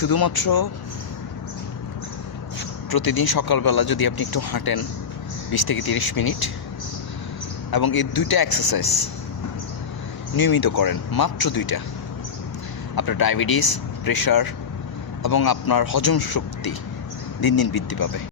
শুধুমাত্র প্রতিদিন সকালবেলা যদি আপনি একটু হাঁটেন 20 থেকে 30 মিনিট এবং এই 2টা এক্সারসাইজ নিয়মিত করেন, মাত্র 2টা, আপনার ডায়াবেটিস, প্রেশার এবং আপনার হজম শক্তি দিন দিন বৃদ্ধি পাবে।